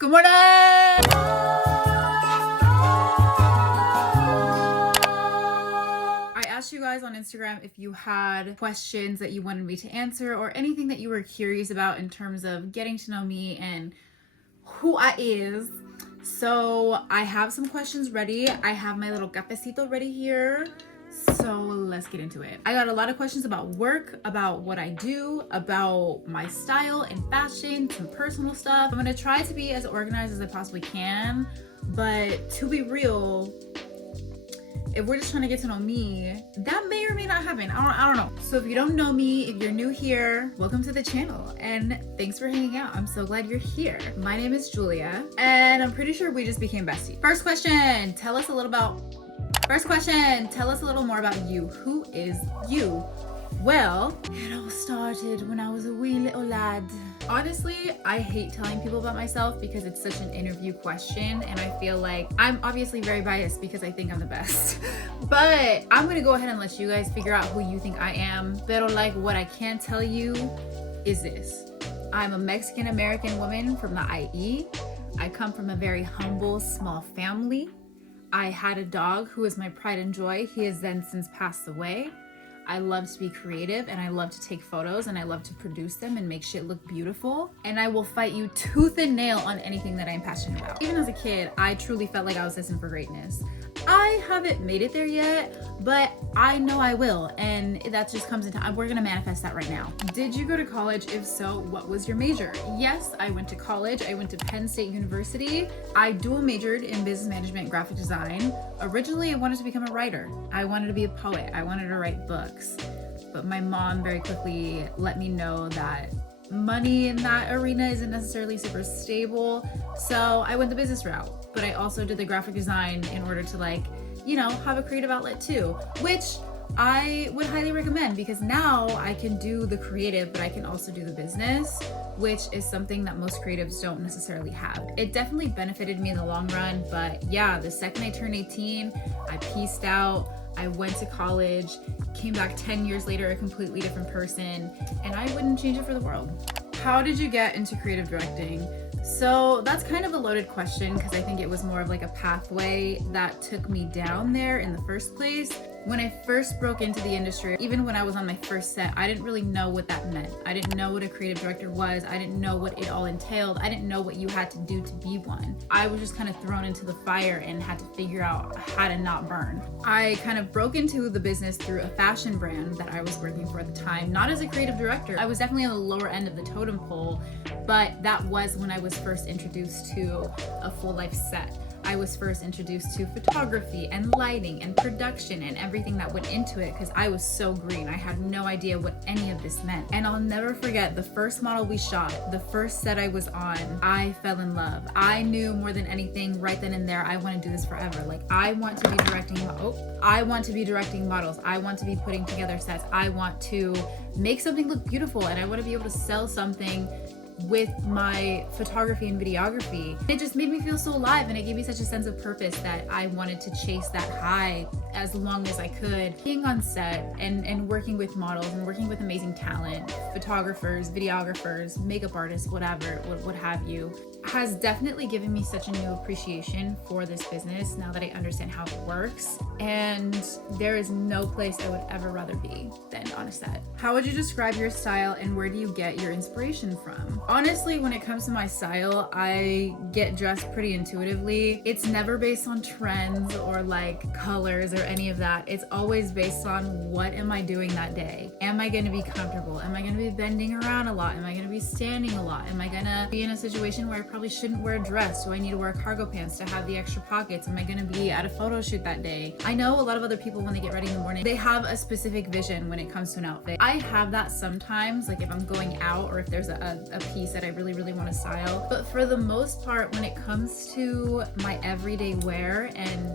Good morning! I asked you guys on Instagram if you had questions that you wanted me to answer or anything that you were curious about in terms of getting to know me and who I is. So I have some questions ready. I have my little cafecito ready here. So let's get into it. I got a lot of questions about work, about what I do, about my style and fashion, some personal stuff. I'm gonna try to be as organized as I possibly can, but to be real, if we're just trying to get to know me, that may or may not happen. I don't know. So if you don't know me, if you're new here, welcome to the channel and thanks for hanging out. I'm so glad you're here. My name is Julia and I'm pretty sure we just became besties. First question, tell us a little more about you. Who is you? Well, it all started when I was a wee little lad. Honestly, I hate telling people about myself because it's such an interview question and I feel like I'm obviously very biased because I think I'm the best. But I'm gonna go ahead and let you guys figure out who you think I am. But like what I can tell you is this. I'm a Mexican American woman from the IE. I come from a very humble, small family. I had a dog who is my pride and joy. He has then since passed away. I love to be creative and I love to take photos and I love to produce them and make shit look beautiful. And I will fight you tooth and nail on anything that I'm passionate about. Even as a kid, I truly felt like I was destined for greatness. I haven't made it there yet, but I know I will. And that just comes into, we're gonna manifest that right now. Did you go to college? If so, what was your major? Yes, I went to college. I went to Penn State University. I dual majored in business management and graphic design. Originally, I wanted to become a writer. I wanted to be a poet. I wanted to write books. But my mom very quickly let me know that money in that arena isn't necessarily super stable. So I went the business route. But I also did the graphic design in order to have a creative outlet too, which I would highly recommend because now I can do the creative, but I can also do the business, which is something that most creatives don't necessarily have. It definitely benefited me in the long run, but yeah, the second I turned 18, I pieced out, I went to college, came back 10 years later, a completely different person, and I wouldn't change it for the world. How did you get into creative directing? So that's kind of a loaded question because I think it was more of like a pathway that took me down there in the first place. When I first broke into the industry, even when I was on my first set, I didn't really know what that meant. I didn't know what a creative director was. I didn't know what it all entailed. I didn't know what you had to do to be one. I was just kind of thrown into the fire and had to figure out how to not burn. I kind of broke into the business through a fashion brand that I was working for at the time, not as a creative director. I was definitely on the lower end of the totem pole, but that was when I was first introduced to a full life set. I was first introduced to photography and lighting and production and everything that went into it because I was so green. I had no idea what any of this meant. And I'll never forget the first model we shot, the first set I was on, I fell in love. I knew more than anything right then and there, I want to do this forever. Like I want to be directing models. I want to be putting together sets. I want to make something look beautiful and I want to be able to sell something with my photography and videography. It just made me feel so alive and it gave me such a sense of purpose that I wanted to chase that high as long as I could. Being on set and working with models and working with amazing talent, photographers, videographers, makeup artists, whatever, what have you, has definitely given me such a new appreciation for this business now that I understand how it works. And there is no place I would ever rather be than on a set. How would you describe your style and where do you get your inspiration from? Honestly, when it comes to my style, I get dressed pretty intuitively. It's never based on trends or like colors or any of that. It's always based on what am I doing that day? Am I gonna be comfortable? Am I gonna be bending around a lot? Am I gonna be standing a lot? Am I gonna be in a situation where I probably shouldn't wear a dress? Do I need to wear cargo pants to have the extra pockets? Am I gonna be at a photo shoot that day? I know a lot of other people when they get ready in the morning, they have a specific vision when it comes to an outfit. I have that sometimes, like if I'm going out or if there's a piece that I really want to style. But for the most part, when it comes to my everyday wear and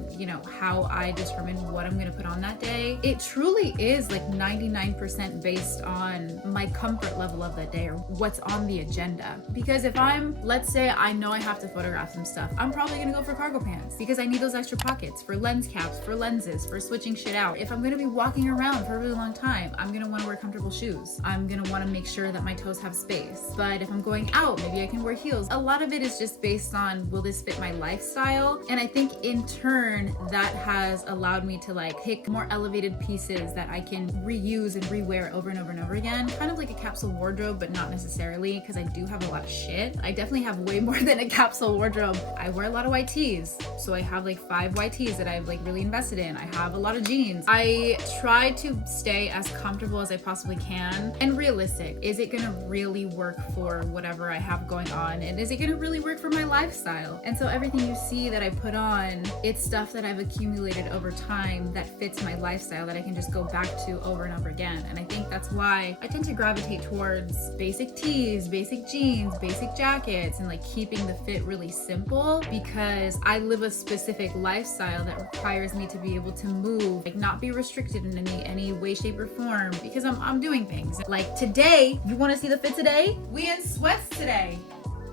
how I determine what I'm going to put on that day, it truly is like 99% based on my comfort level of that day or what's on the agenda. Because if let's say I know I have to photograph some stuff, I'm probably going to go for cargo pants because I need those extra pockets for lens caps, for lenses, for switching shit out. If I'm going to be walking around for a really long time, I'm going to want to wear comfortable shoes. I'm going to want to make sure that my toes have space. But if I'm going out, maybe I can wear heels. A lot of it is just based on, will this fit my lifestyle? And I think in turn, that has allowed me to like pick more elevated pieces that I can reuse and rewear over and over and over again. Kind of like a capsule wardrobe, but not necessarily, because I do have a lot of shit. I definitely have way more than a capsule wardrobe. I wear a lot of white tees. So I have like 5 white tees that I've like really invested in. I have a lot of jeans. I try to stay as comfortable as I possibly can and realistic. Is it gonna really work for whatever I have going on? And is it gonna really work for my lifestyle? And so everything you see that I put on, it's stuff that I've accumulated over time that fits my lifestyle that I can just go back to over and over again. And I think that's why I tend to gravitate towards basic tees, basic jeans, basic jackets, and like keeping the fit really simple, because I live a specific lifestyle that requires me to be able to move, like not be restricted in any way, shape, or form, because I'm doing things. Like today, you want to see the fit today? We in sweats today.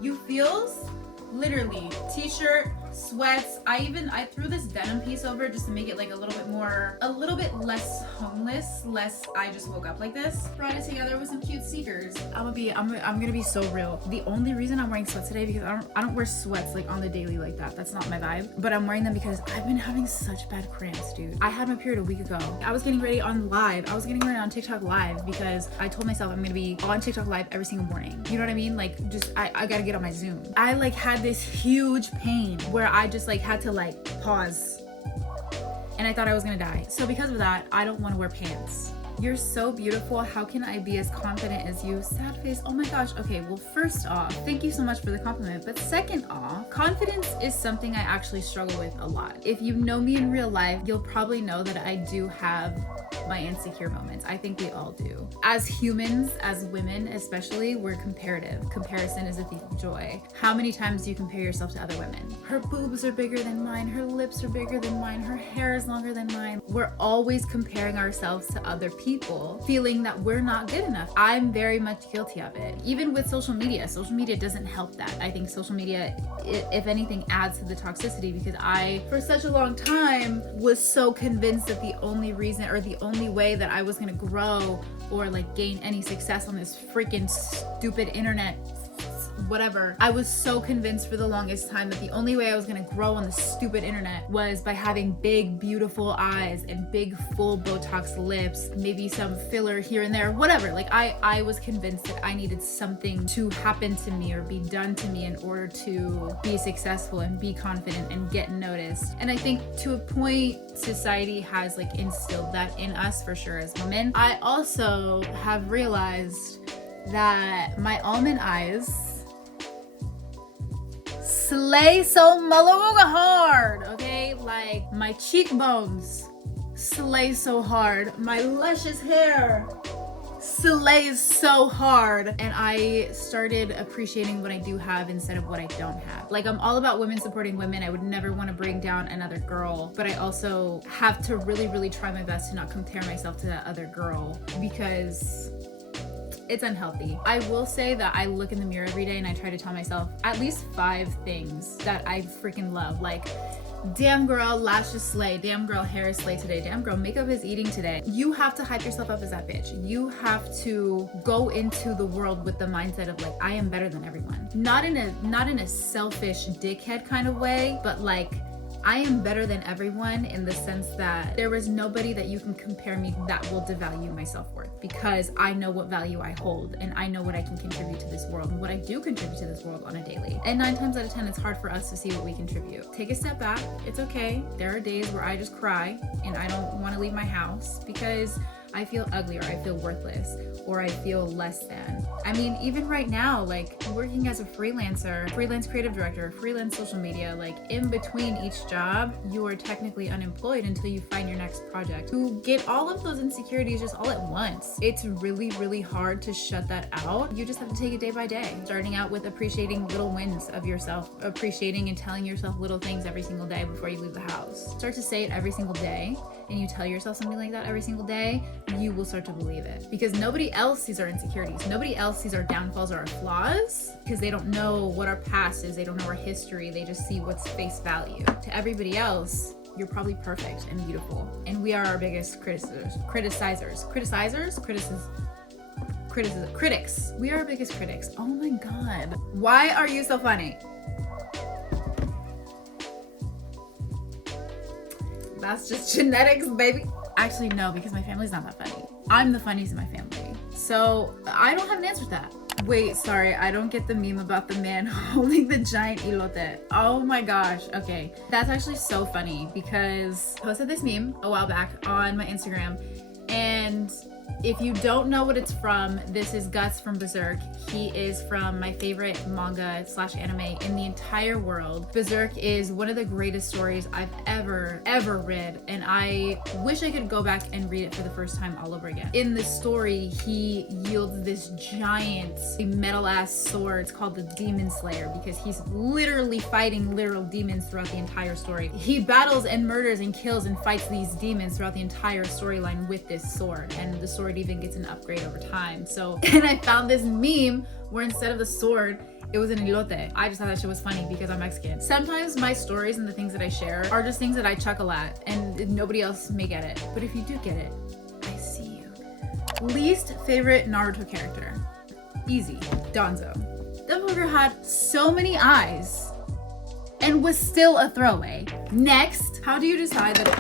You feels? Literally, t-shirt, sweats. I threw this denim piece over just to make it like a little bit less homeless, less I just woke up like this. Brought it together with some cute sneakers. I'm gonna be so real. The only reason I'm wearing sweats today, because I don't wear sweats like on the daily like that. That's not my vibe. But I'm wearing them because I've been having such bad cramps, dude. I had my period a week ago. I was getting ready on live. I was getting ready on TikTok live because I told myself I'm gonna be on TikTok live every single morning. You know what I mean? Like just I gotta get on my Zoom. I like had this huge pain where I just like had to like pause, and I thought I was gonna die. So because of that, I don't want to wear pants. You're so beautiful. How can I be as confident as you? Sad face. Oh my gosh. Okay, well, first off, thank you so much for the compliment. But second off, confidence is something I actually struggle with a lot. If you know me in real life, you'll probably know that I do have my insecure moments. I think we all do. As humans, as women especially, we're comparative. Comparison is a thief of joy. How many times do you compare yourself to other women? Her boobs are bigger than mine. Her lips are bigger than mine. Her hair is longer than mine. We're always comparing ourselves to other people, feeling that we're not good enough. I'm very much guilty of it. Even with social media doesn't help that. I think social media, if anything, adds to the toxicity, because I, for such a long time, was so convinced that the only reason or the only way that I was gonna grow or like gain any success on this freaking stupid internet, whatever. I was so convinced for the longest time that the only way I was gonna grow on the stupid internet was by having big, beautiful eyes and big, full Botox lips, maybe some filler here and there, whatever. Like I was convinced that I needed something to happen to me or be done to me in order to be successful and be confident and get noticed. And I think to a point, society has like instilled that in us for sure as women. I also have realized that my almond eyes slay so hard, okay? Like my cheekbones slay so hard. My luscious hair slays so hard. And I started appreciating what I do have instead of what I don't have. Like I'm all about women supporting women. I would never want to bring down another girl, but I also have to really, really try my best to not compare myself to that other girl because it's unhealthy. I will say that I look in the mirror every day and I try to tell myself at least 5 things that I freaking love. Like, damn girl, lashes slay. Damn girl, hair is slay today. Damn girl, makeup is eating today. You have to hype yourself up as that bitch. You have to go into the world with the mindset of like, I am better than everyone. Not in a selfish dickhead kind of way, but like, I am better than everyone in the sense that there is nobody that you can compare me that will devalue my self-worth, because I know what value I hold and I know what I can contribute to this world and what I do contribute to this world on a daily. And 9 times out of 10, it's hard for us to see what we contribute. Take a step back. It's okay. There are days where I just cry and I don't want to leave my house because I feel ugly or I feel worthless or I feel less than. I mean, even right now, like working as a freelancer, freelance creative director, freelance social media, like in between each job, you are technically unemployed until you find your next project. You get all of those insecurities just all at once. It's really, really hard to shut that out. You just have to take it day by day. Starting out with appreciating little wins of yourself, appreciating and telling yourself little things every single day before you leave the house. Start to say it every single day, and you tell yourself something like that every single day, you will start to believe it. Because nobody else sees our insecurities. Nobody else sees our downfalls or our flaws because they don't know what our past is. They don't know our history. They just see what's face value. To everybody else, you're probably perfect and beautiful. And we are our biggest criticizers. criticism. Critics. We are our biggest critics. Oh my God. Why are you so funny? That's just genetics, baby. Actually, no, because my family's not that funny. I'm the funniest in my family. So I don't have an answer to that. Wait, sorry, I don't get the meme about the man holding the giant elote. Oh my gosh, okay. That's actually so funny because I posted this meme a while back on my Instagram, and if you don't know what it's from, this is Guts from Berserk. He is from my favorite manga / anime in the entire world. Berserk is one of the greatest stories I've ever read, and I wish I could go back and read it for the first time all over again. In the story, he yields this giant metal-ass sword. It's called the Demon Slayer because he's literally fighting literal demons throughout the entire story. He battles and murders and kills and fights these demons throughout the entire storyline with this sword, and the sword even gets an upgrade over time. So, and I found this meme where instead of the sword, it was an elote. I just thought that shit was funny because I'm Mexican. Sometimes my stories and the things that I share are just things that I chuckle at and nobody else may get it. But if you do get it, I see you. Least favorite Naruto character. Easy. Danzo. That motherfucker had so many eyes and was still a throwaway. Next, how do you decide that a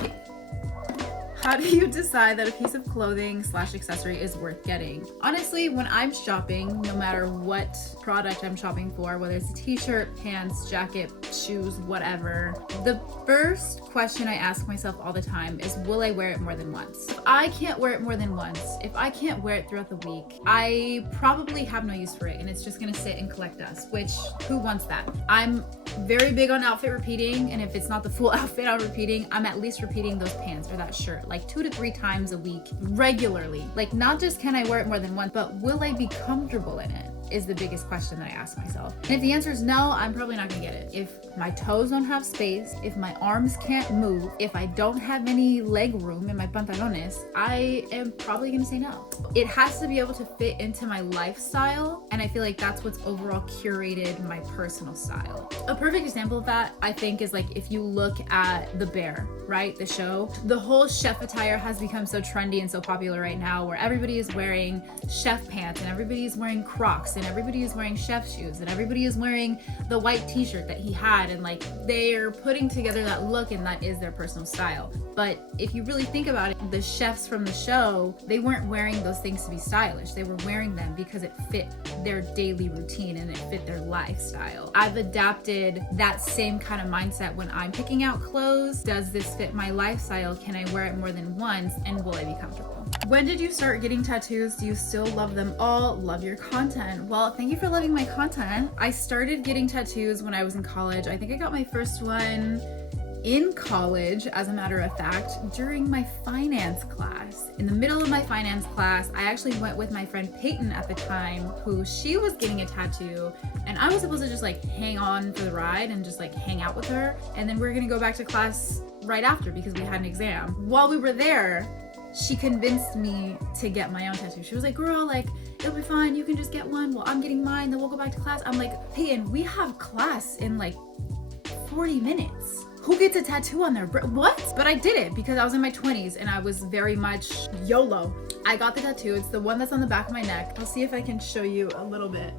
piece of clothing / accessory is worth getting? Honestly, when I'm shopping, no matter what product I'm shopping for, whether it's a t-shirt, pants, jacket, shoes, whatever, the first question I ask myself all the time is, will I wear it more than once? If I can't wear it more than once, if I can't wear it throughout the week, I probably have no use for it and it's just gonna sit and collect dust, which who wants that? I'm very big on outfit repeating, and if it's not the full outfit I'm repeating, I'm at least repeating those pants or that shirt like 2 to 3 times a week regularly. Like, not just can I wear it more than once, but will I be comfortable in it is the biggest question that I ask myself. And if the answer is no, I'm probably not gonna get it. If my toes don't have space, if my arms can't move, if I don't have any leg room in my pantalones, I am probably gonna say no. It has to be able to fit into my lifestyle, and I feel like that's what's overall curated my personal style. A perfect example of that, I think, is like if you look at The Bear, right? The show. The whole chef attire has become so trendy and so popular right now, where everybody is wearing chef pants and everybody is wearing Crocs and everybody is wearing chef shoes and everybody is wearing the white t-shirt that he had, and like they're putting together that look and that is their personal style. But if you really think about it, the chefs from the show, they weren't wearing those things to be stylish. They were wearing them because it fit their daily routine and it fit their lifestyle. I've adapted that same kind of mindset when I'm picking out clothes. Does this fit my lifestyle? Can I wear it more than once? And will I be comfortable? When did you start getting tattoos? Do you still love them all? Love your content. Well, thank you for loving my content. I started getting tattoos when I was in college. I think I got my first one in college, as a matter of fact, during my finance class. In the middle of my finance class, I actually went with my friend Peyton at the time, who she was getting a tattoo, and I was supposed to just like hang on for the ride and just like hang out with her, and then we were gonna go back to class right after because we had an exam. While we were there, she convinced me to get my own tattoo. She was like, girl, like, it'll be fine, you can just get one while I'm getting mine, then we'll go back to class. I'm like, Peyton, we have class in like 40 minutes. Who gets a tattoo on their what? But I did it because I was in my 20s and I was very much YOLO. I got the tattoo. It's the one that's on the back of my neck. I'll see if I can show you a little bit.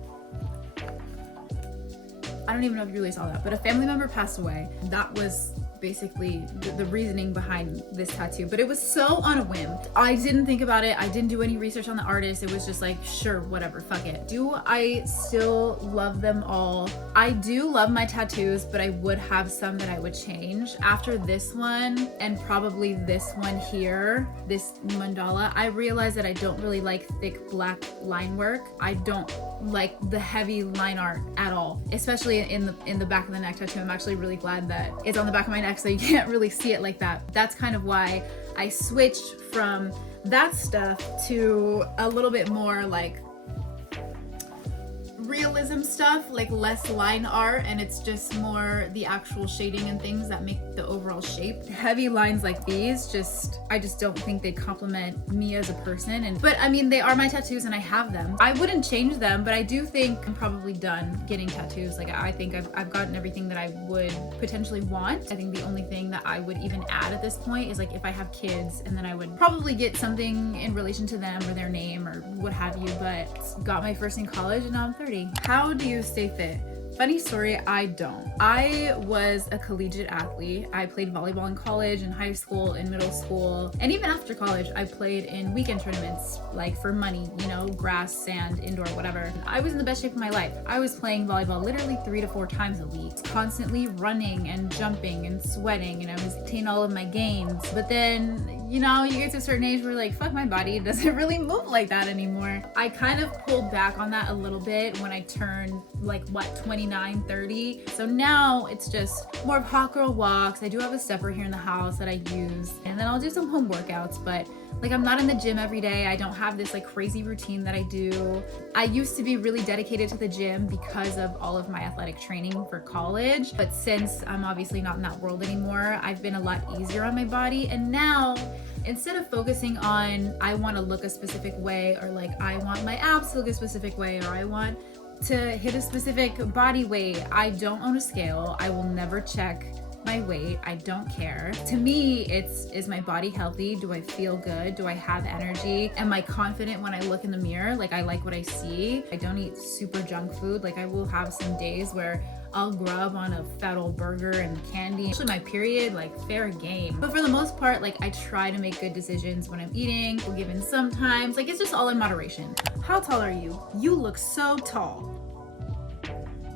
I don't even know if you really saw that, but a family member passed away. That was basically the reasoning behind this tattoo, but it was so on a whim. I didn't think about it. I didn't do any research on the artist. It was just like, sure, whatever, fuck it. Do I still love them all? I do love my tattoos, but I would have some that I would change. After this one, and probably this one here, this mandala, I realized that I don't really like thick black line work. I don't like the heavy line art at all, especially in the back of the neck tattoo. I'm actually really glad that it's on the back of my neck so you can't really see it like that. That's kind of why I switched from that stuff to a little bit more like realism realism stuff, like less line art, and it's just more the actual shading and things that make the overall shape. Heavy lines like these, I just don't think they complement me as a person. But I mean, they are my tattoos and I have them. I wouldn't change them, but I do think I'm probably done getting tattoos. Like, I think I've gotten everything that I would potentially want. I think the only thing that I would even add at this point is like if I have kids, and then I would probably get something in relation to them or their name or what have you. But got my first in college and now I'm 30. How do you stay fit? Funny story, I don't. I was a collegiate athlete. I played volleyball in college, in high school, in middle school, and even after college, I played in weekend tournaments, like for money, you know, grass, sand, indoor, whatever. I was in the best shape of my life. I was playing volleyball literally 3 to 4 times a week, constantly running and jumping and sweating, and I was attaining all of my gains. But then, you know, you get to a certain age where like, fuck, my body doesn't really move like that anymore. I kind of pulled back on that a little bit when I turned like, what, 29, 30. So now it's just more of hot girl walks. I do have a stepper here in the house that I use, and then I'll do some home workouts, but like I'm not in the gym every day. I don't have this like crazy routine that I do. I used to be really dedicated to the gym because of all of my athletic training for college, but since I'm obviously not in that world anymore, I've been a lot easier on my body. And now, instead of focusing on I want to look a specific way, or like I want my abs to look a specific way, or I want to hit a specific body weight, I don't own a scale. I will never check my weight. I don't care. To me, is my body healthy? Do I feel good? Do I have energy? Am I confident when I look in the mirror? Like, I like what I see. I don't eat super junk food. Like, I will have some days where I'll grub on a fat old burger and candy. Actually, my period, like, fair game. But for the most part, like, I try to make good decisions when I'm eating, given sometimes. Like, it's just all in moderation. How tall are you? You look so tall.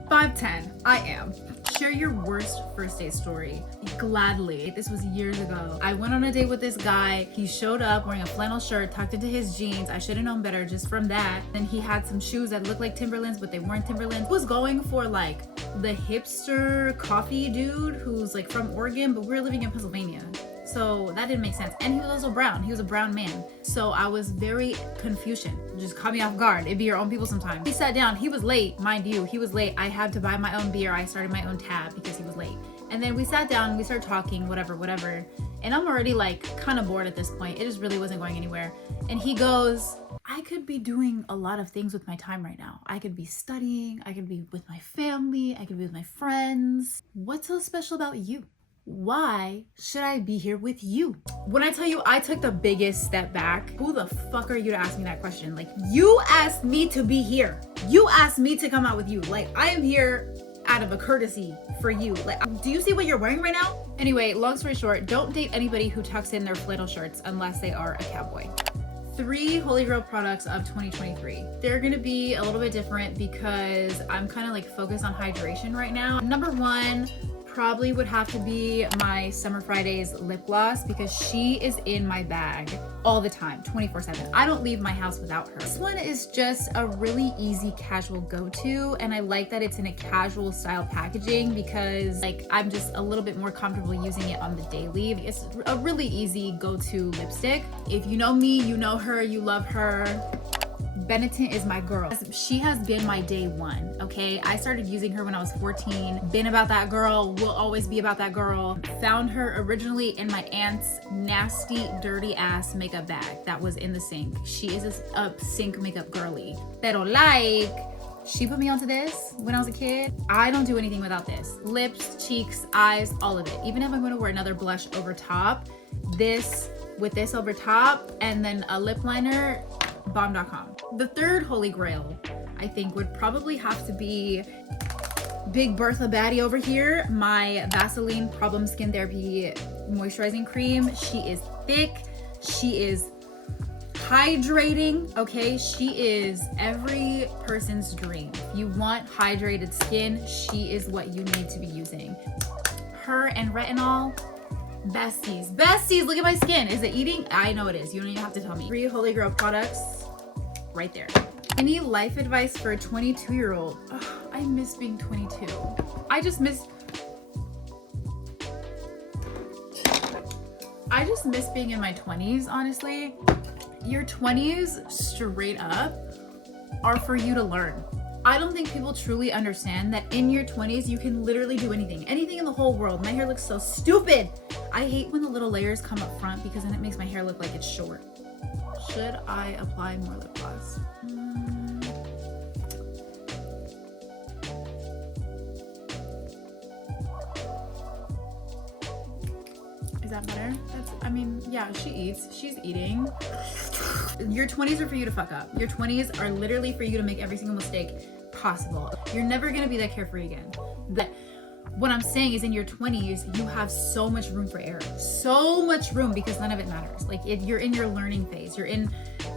5'10". I am. Share your worst first date story. Gladly. This was years ago. I went on a date with this guy. He showed up wearing a flannel shirt tucked into his jeans. I should have known better just from that. Then he had some shoes that looked like Timberlands, but they weren't Timberlands. He was going for like the hipster coffee dude who's like from Oregon, but we're living in Pennsylvania. So that didn't make sense. And he was also brown. He was a brown man. So I was very Confucian. Just caught me off guard. It'd be your own people sometimes. He sat down. He was late, mind you. He was late. I had to buy my own beer. I started my own tab because he was late. And then we sat down. We started talking, whatever. And I'm already like kind of bored at this point. It just really wasn't going anywhere. And he goes, I could be doing a lot of things with my time right now. I could be studying. I could be with my family. I could be with my friends. What's so special about you? Why should I be here with you? When I tell you I took the biggest step back, who the fuck are you to ask me that question? Like, you asked me to be here. You asked me to come out with you. Like, I am here out of a courtesy for you. Like, do you see what you're wearing right now? Anyway, long story short, don't date anybody who tucks in their flannel shirts unless they are a cowboy. 3 Holy Grail products of 2023. They're gonna be a little bit different because I'm kind of like focused on hydration right now. Number 1 probably would have to be my Summer Fridays lip gloss because she is in my bag all the time, 24/7. I don't leave my house without her. This one is just a really easy casual go-to, and I like that it's in a casual style packaging because like I'm just a little bit more comfortable using it on the daily. It's a really easy go-to lipstick. If you know me, you know her, you love her. Benetton is my girl. She has been my day one, okay? I started using her when I was 14. Been about that girl, will always be about that girl. Found her originally in my aunt's nasty, dirty ass makeup bag that was in the sink. She is a sink makeup girly. Pero like, she put me onto this when I was a kid. I don't do anything without this. Lips, cheeks, eyes, all of it. Even if I'm gonna wear another blush over top, this with this over top and then a lip liner, bomb.com. The third Holy Grail, I think, would probably have to be Big Bertha Baddie over here, my Vaseline Problem Skin Therapy Moisturizing Cream. She is thick. She is hydrating, okay? She is every person's dream. If you want hydrated skin, she is what you need to be using. Her and retinol, besties. Besties, look at my skin. Is it eating? I know it is. You don't even have to tell me. 3 Holy Grail products right there. Any life advice for a 22-year-old? I miss being 22. I just miss being in my 20s, honestly. Your 20s straight up are for you to learn. I don't think people truly understand that in your 20s, you can literally do anything. Anything in the whole world. My hair looks so stupid. I hate when the little layers come up front because then it makes my hair look like it's short. Should I apply more lip gloss? Is that better? I mean, yeah, she eats. She's eating. Your 20s are for you to fuck up. Your 20s are literally for you to make every single mistake possible. You're never gonna be that carefree again. What I'm saying is in your 20s, you have so much room for error. So much room because none of it matters. Like you're in your learning phase. You're in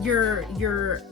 your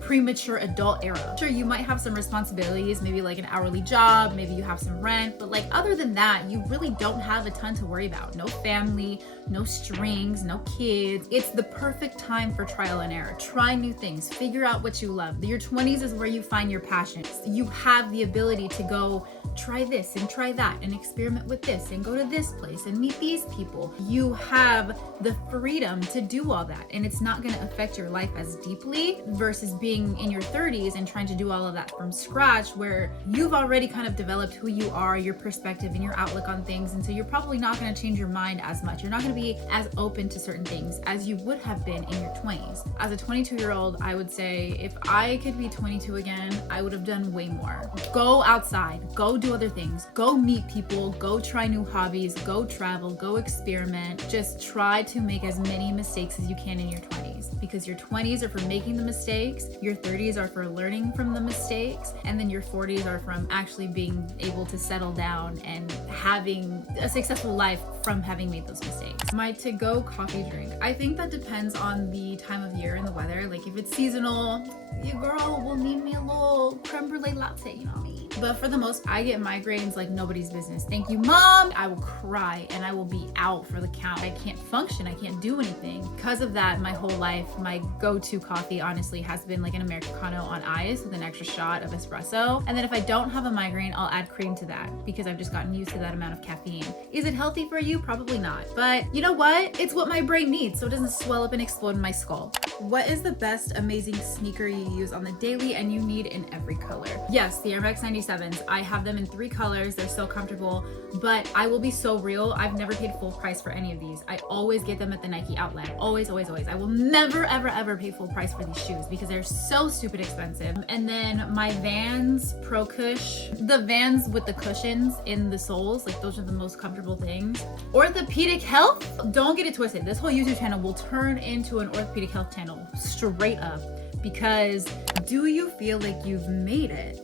premature adult era. Sure, you might have some responsibilities, maybe like an hourly job, maybe you have some rent, but like other than that, you really don't have a ton to worry about. No family, no strings, no kids. It's the perfect time for trial and error. Try new things, figure out what you love. Your 20s is where you find your passion. You have the ability to go try this and try that and experiment with this and go to this place and meet these people. You have the freedom to do all that, and it's not going to affect your life as deeply versus being in your 30s and trying to do all of that from scratch, where you've already kind of developed who you are, your perspective and your outlook on things, and so you're probably not going to change your mind as much. You're not going to be as open to certain things as you would have been in your 20s. As a 22-year-old, I would say if I could be 22 again, I would have done way more. Go outside, go do other things, go meet people, go try new hobbies, go travel, go experiment. Just try to make as many mistakes as you can in your 20s, because your 20s are for making the mistakes, your 30s are for learning from the mistakes, and then your 40s are from actually being able to settle down and having a successful life from having made those mistakes. My to-go coffee drink, I think that depends on the time of year and the weather. Like if it's seasonal, your girl will need me a little creme brulee latte, you know what I mean? But for the most, I get migraines like nobody's business. Thank you, Mom. I will cry and I will be out for the count. I can't function. I can't do anything. Because of that, my whole life, my go-to coffee honestly has been like an Americano on ice with an extra shot of espresso. And then if I don't have a migraine, I'll add cream to that because I've just gotten used to that amount of caffeine. Is it healthy for you? Probably not. But you know what? It's what my brain needs so it doesn't swell up and explode in my skull. What is the best amazing sneaker you use on the daily and you need in every color? Yes, the Air Max 97s. I have them in 3 colors. They're so comfortable, but I will be so real. I've never paid full price for any of these. I always get them at the Nike outlet. Always, always, always. I will never, ever, ever pay full price for these shoes because they're so stupid expensive. And then my Vans Pro Cush, the Vans with the cushions in the soles, like those are the most comfortable things. Orthopedic Health? Don't get it twisted. This whole YouTube channel will turn into an orthopedic health channel straight up, because do you feel like you've made it?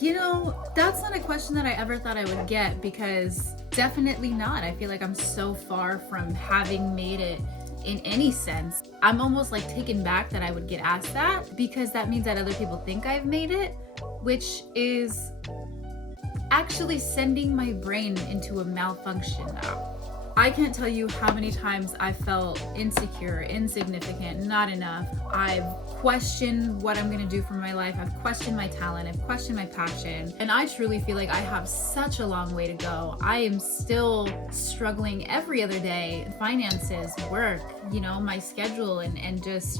You know, that's not a question that I ever thought I would get, because definitely not. I feel like I'm so far from having made it in any sense. I'm almost like taken back that I would get asked that, because that means that other people think I've made it, which is actually sending my brain into a malfunction now. I can't tell you how many times I felt insecure, insignificant, not enough. I've questioned what I'm gonna do for my life. I've questioned my talent. I've questioned my passion. And I truly feel like I have such a long way to go. I am still struggling every other day. Finances, work, you know, my schedule, and just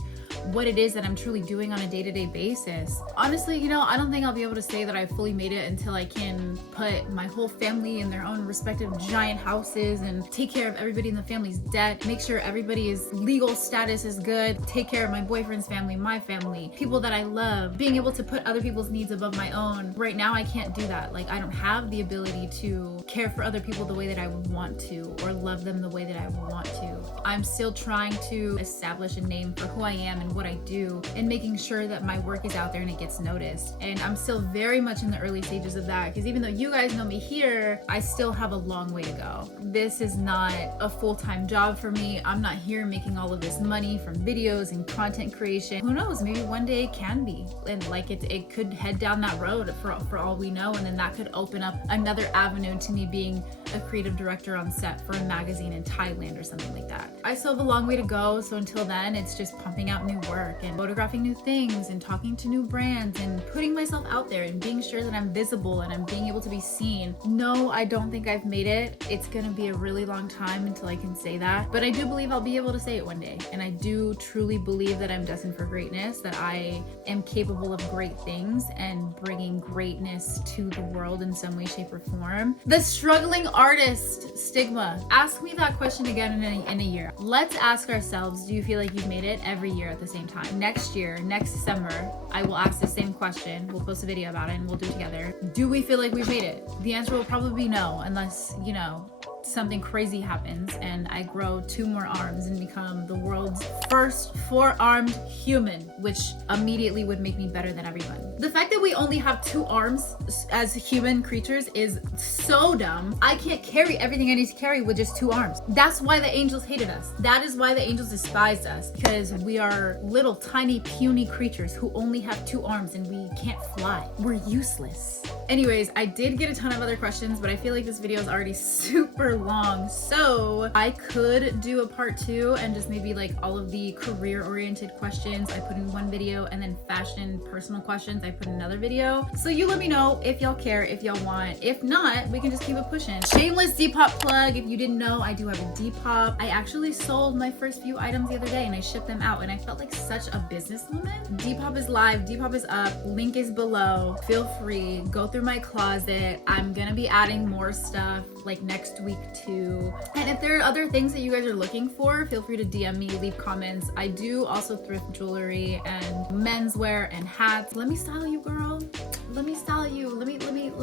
what it is that I'm truly doing on a day-to-day basis. Honestly, you know, I don't think I'll be able to say that I fully made it until I can put my whole family in their own respective giant houses and take care of everybody in the family's debt, make sure everybody's legal status is good, take care of my boyfriend's family, my family, people that I love, being able to put other people's needs above my own. Right now, I can't do that. Like, I don't have the ability to care for other people the way that I would want to, or love them the way that I would want to. I'm still trying to establish a name for who I am and what I do, and making sure that my work is out there and it gets noticed. And I'm still very much in the early stages of that, because even though you guys know me here, I still have a long way to go. This is not a full-time job for me. I'm not here making all of this money from videos and content creation. Who knows, maybe one day it can be, and like it could head down that road for all we know, and then that could open up another avenue to me being a creative director on set for a magazine in Thailand or something like that. I still have a long way to go, so until then, it's just pumping out new work and photographing new things and talking to new brands and putting myself out there and being sure that I'm visible and I'm being able to be seen. No, I don't think I've made it. It's gonna be a really long time until I can say that, but I do believe I'll be able to say it one day. And I do truly believe that I'm destined for greatness, that I am capable of great things and bringing greatness to the world in some way, shape, or form. The struggling artist stigma. Ask me that question again in a year. Let's ask ourselves, do you feel like you've made it every year at the same time? Next year, next December, I will ask the same question. We'll post a video about it and we'll do it together. Do we feel like we've made it? The answer will probably be no, unless, you know, something crazy happens and I grow 2 more arms and become the world's first 4-armed human, which immediately would make me better than everyone. The fact that we only have 2 arms as human creatures is so dumb. I can't carry everything I need to carry with just 2 arms. That's why the angels hated us. That is why the angels despised us, because we are little tiny puny creatures who only have 2 arms and we can't fly. We're useless. Anyways, I did get a ton of other questions, but I feel like this video is already super long, so I could do a part 2 and just maybe like all of the career oriented questions I put in one video, and then fashion personal questions I put in another video. So you let me know if y'all care, if y'all want. If not, we can just keep it pushing. Shameless Depop plug. If you didn't know, I do have a Depop. I actually sold my first few items the other day and I shipped them out, and I felt like such a businesswoman. Depop is live, Depop is up, link is below. Feel free, go through my closet. I'm gonna be adding more stuff like next week too. And if there are other things that you guys are looking for, feel free to DM me, leave comments. I do also thrift jewelry and menswear and hats. Let me style you, girl. Let me style you. Let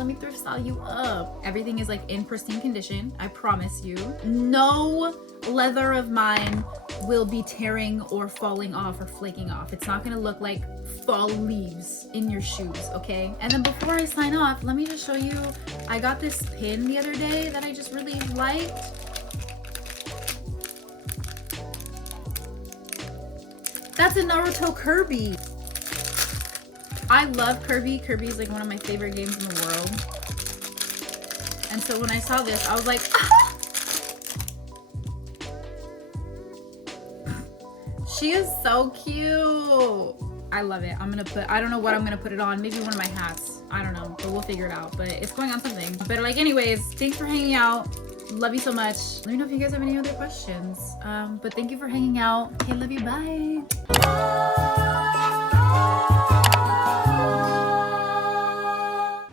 me thrift style you up. Everything is like in pristine condition, I promise you. No leather of mine will be tearing or falling off or flaking off. It's not gonna look like fall leaves in your shoes, okay? And then before I sign off, let me just show you, I got this pin the other day that I just really liked. That's a Naruto Kirby. I love Kirby. Kirby is like one of my favorite games in the world. And so when I saw this, I was like, ah! She is so cute. I love it. I don't know what I'm gonna put it on. Maybe one of my hats. I don't know, but we'll figure it out. But it's going on something. But like, anyways, thanks for hanging out. Love you so much. Let me know if you guys have any other questions. But thank you for hanging out. Okay, love you, bye.